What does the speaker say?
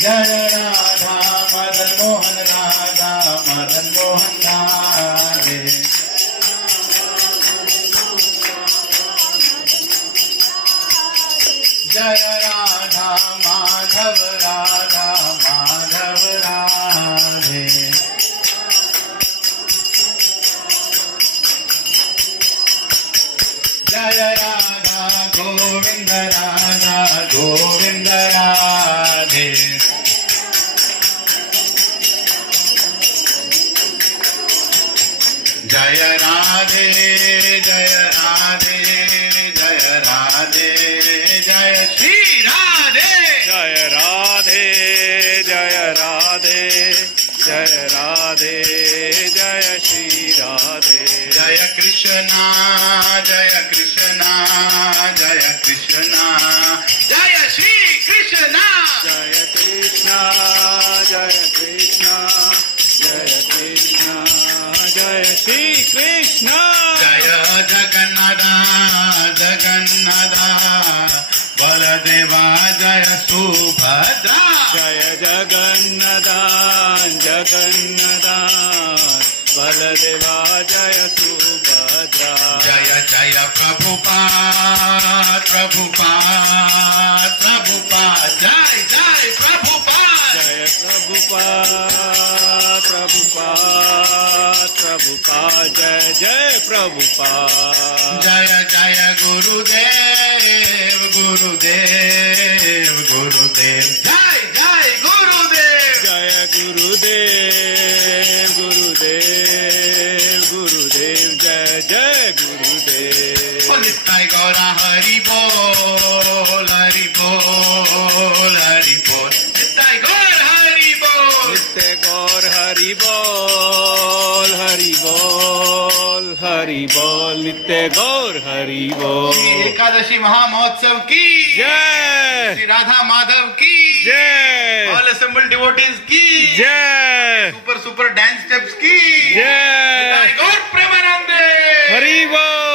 जय राधा मदन मोहन राधा मदन मोहन राधे जय राधा माधव राधा माधव राधे जय राधा गोविंद राधा गोविंद राधे जय राधे जय राधे जय राधे जय श्री राधे जय राधे जय राधे जय राधे जय श्री राधे जय कृष्णा जय कृष्णा जय कृष्णा जय श्री कृष्णा जय कृष्णा जय कृष्णा जय कृष्णा जय श्री कृष्णा जय जगन्नाथ जगन्नाथ बलदेवा जय सुभद्रा जय जगन्नाथ जगन्नाथ बलदेवा जय सुभद्रा जय जय प्रभुपाद प्रभुपाद प्रभुपाद जय जय प्रभुपाद जय प्रभुपाद प्रभुपाद प्रभुपाद जय जय प्रभुपाद जय जय गुरुदेव गुरुदेव गुरुदेव जय जय गुरुदेव जय गुरुदेव गुरुदेव गुरुदेव जय जय गुरुदेव नित्य गौरा हरि बोल हरि बोल हरि बोल नित्य गौर हरि बोल नित्य गौर हरि बोल हरि बोल हरि बोल नित्य गौर हरि बोल श्री एकादशी महामहोत्सव की जय श्री राधा माधव की जय ऑल असेंबल डिवोटीज की जय सुपर सुपर डांस स्टेप्स की जय नित्य गौर प्रेमानंदे हरि बोल